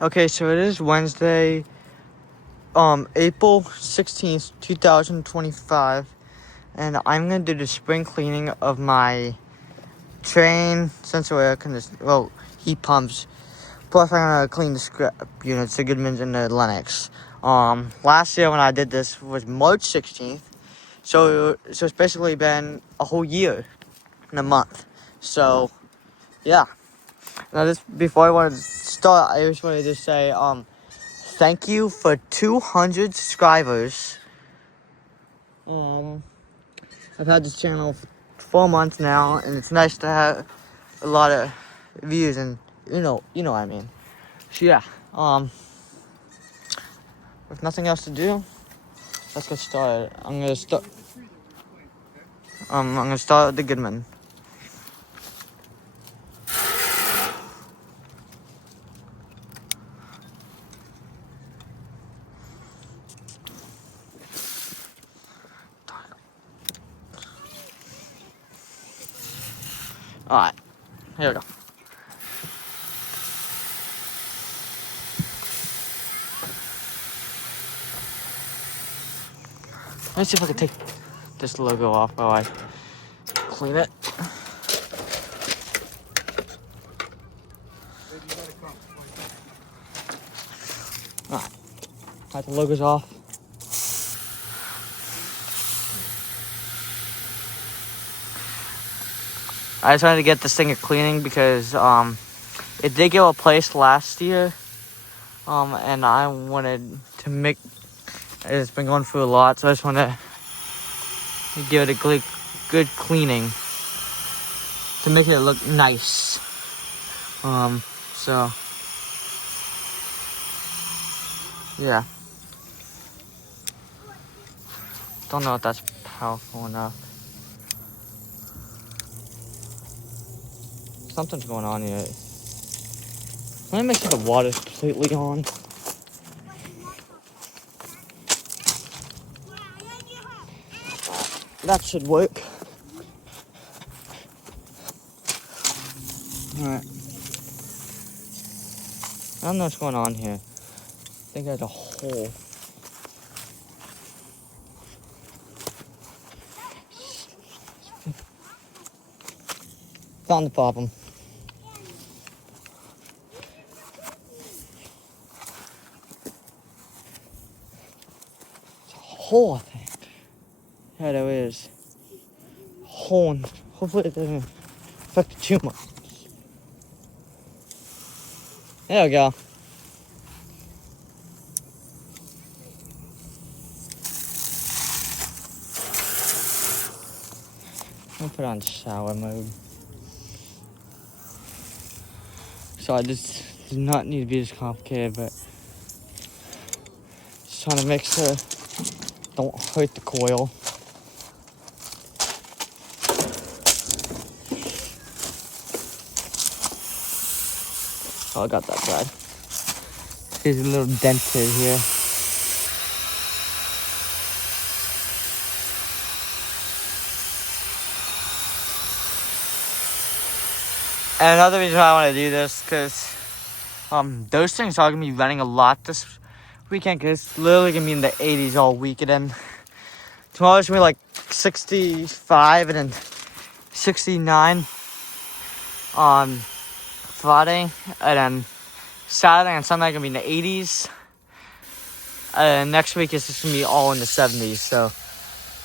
Okay, so it is Wednesday, April 16th, 2025, and I'm gonna do the spring cleaning of my Trane central air conditioner, heat pumps. Plus, I'm gonna clean the scrap units, the Goodmans and the Lennox. Last year when I did this was March 16th, so it's basically been a whole year and a month. So, yeah. Now, before I want to start, I just wanted to say, thank you for 200 subscribers. I've had this channel for 4 months now, and it's nice to have a lot of views, and you know what I mean. So yeah, with nothing else to do, let's get started. I'm gonna start with the Goodman. All right, here we go. Let me see if I can take this logo off while I clean it. All right, the logo's off. I just wanted to get this thing a cleaning because it did get replaced last year, and I wanted to make. It's been going through a lot, so I just want to give it a good cleaning to make it look nice. So yeah. Don't know if that's powerful enough. Something's going on here. Let me make sure the water's completely on. That should work. Alright. I don't know what's going on here. I think there's a hole. Found the problem. It's a hole, I think. Yeah, there is. Hole. Hopefully it doesn't affect it too much. There we go. I'll put it on shower mode. So this does not need to be this complicated, but just trying to make sure don't hurt the coil. Oh, I got that side. Here's a little dented here. And another reason why I want to do this, because those things are going to be running a lot this weekend, because it's literally going to be in the 80s all weekend. And tomorrow's going to be like 65 and then 69 on Friday. And then Saturday and Sunday are going to be in the 80s. And next week is just going to be all in the 70s. So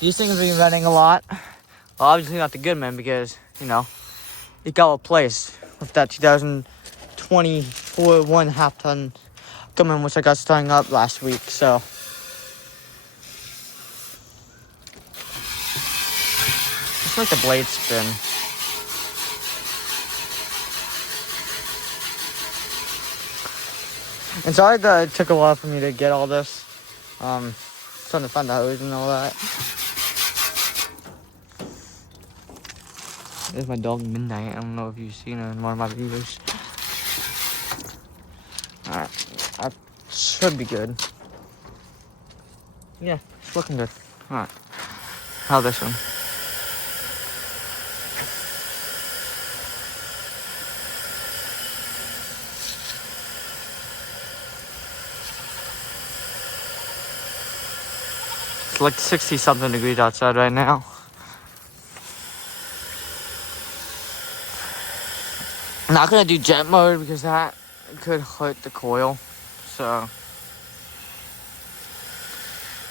these things are going to be running a lot. Well, obviously not the Goodman, because, it got replaced with that 2024 1.5 ton Goodman, which I got starting up last week. So just like the blade spin. And sorry that it took a while for me to get all this. Trying to find the hose and all that. There's my dog Midnight. I don't know if you've seen her in one of my videos. Alright, that should be good. Yeah, it's looking good. Alright, how this one? It's like 60 something degrees outside right now. I'm not gonna do jet mode because that could hurt the coil. So,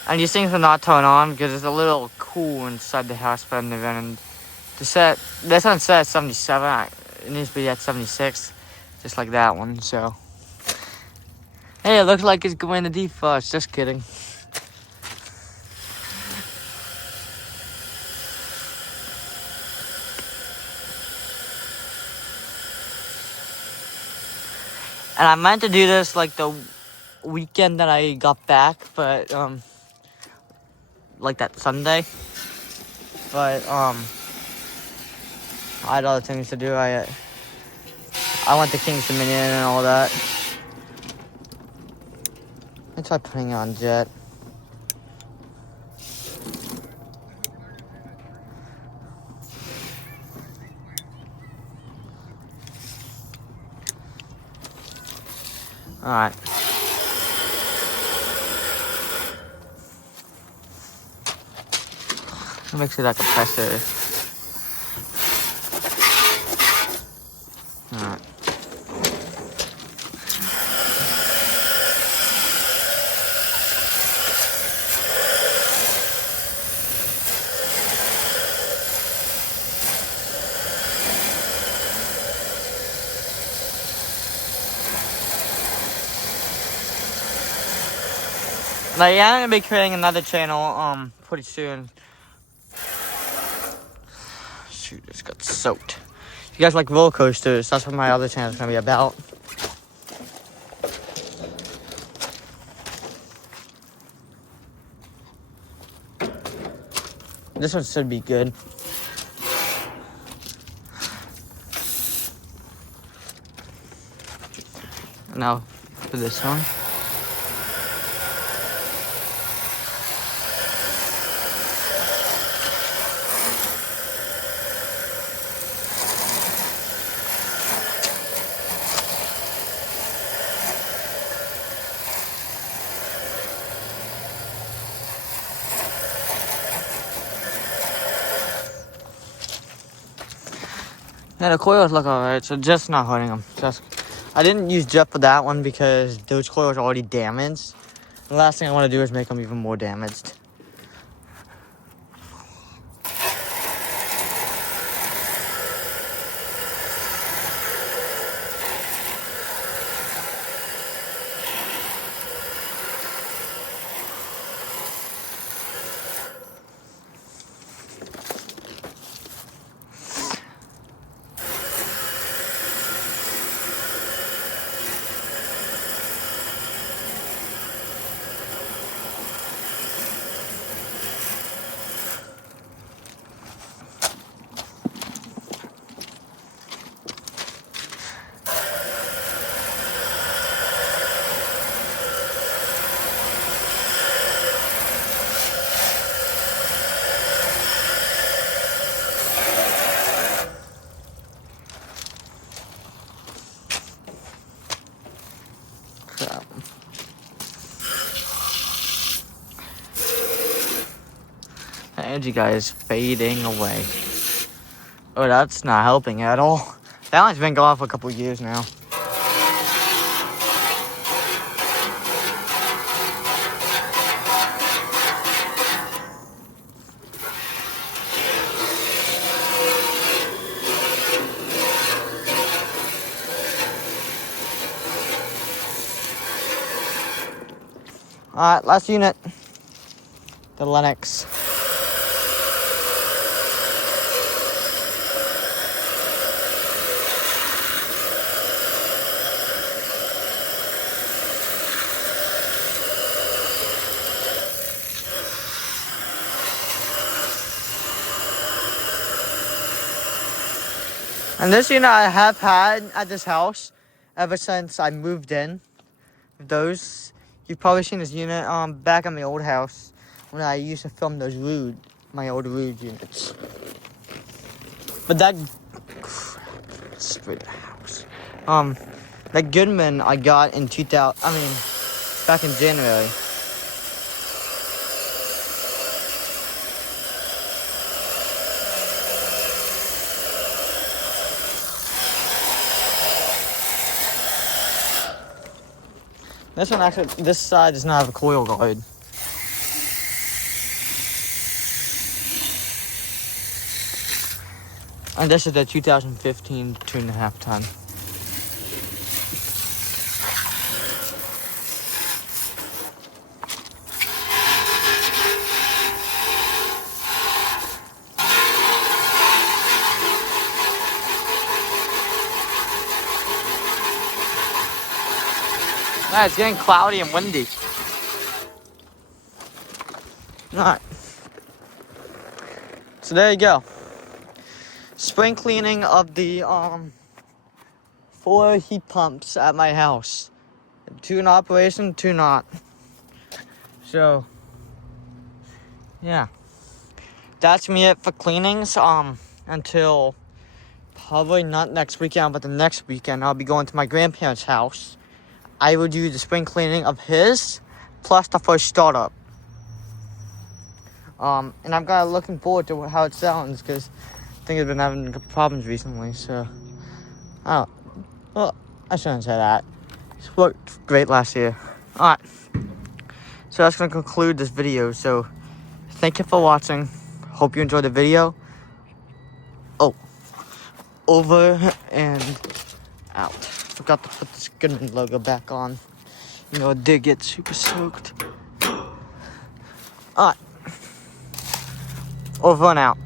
and these things will not turn on because it's a little cool inside the house by the event. And this one set at 77. It needs to be at 76, just like that one. So, hey, it looks like it's going to defrost. Just kidding. And I meant to do this like the weekend that I got back, but like that Sunday. But I had other things to do. I went to King's Dominion and all that. Let's try putting it on jet. Alright. Make sure that compressor. Alright. But yeah, I'm gonna be creating another channel pretty soon. Shoot, this got soaked. If you guys like roller coasters, that's what my other channel is gonna be about. This one should be good. Now for this one. Yeah, the coils look alright, so just not hurting them. I didn't use jet for that one because those coils are already damaged. The last thing I want to do is make them even more damaged. The energy guy is fading away. Oh, that's not helping at all. That one's been going for a couple years now. Alright, last unit. The Lennox. And this unit I have had at this house ever since I moved in. Those, you've probably seen this unit back at my old house when I used to film those my old Rude units. But that, spray the house. That Goodman I got in back in January. This one actually, this side does not have a coil guard. And this is the 2015 2.5 ton. Yeah, it's getting cloudy and windy. Alright. So there you go. Spring cleaning of the 4 heat pumps at my house. 2 in operation, 2 not. So yeah. That's me it for cleanings. Until probably not next weekend, but the next weekend I'll be going to my grandparents' house. I will do the spring cleaning of his, plus the first startup. And I'm kind of looking forward to how it sounds, because I think I've been having problems recently, so. Well, I shouldn't say that. It's worked great last year. Alright. So that's going to conclude this video, so thank you for watching. Hope you enjoyed the video. Oh. Over and out. Forgot to put this Goodman logo back on. You know, it did get super soaked. Alright. Over and out.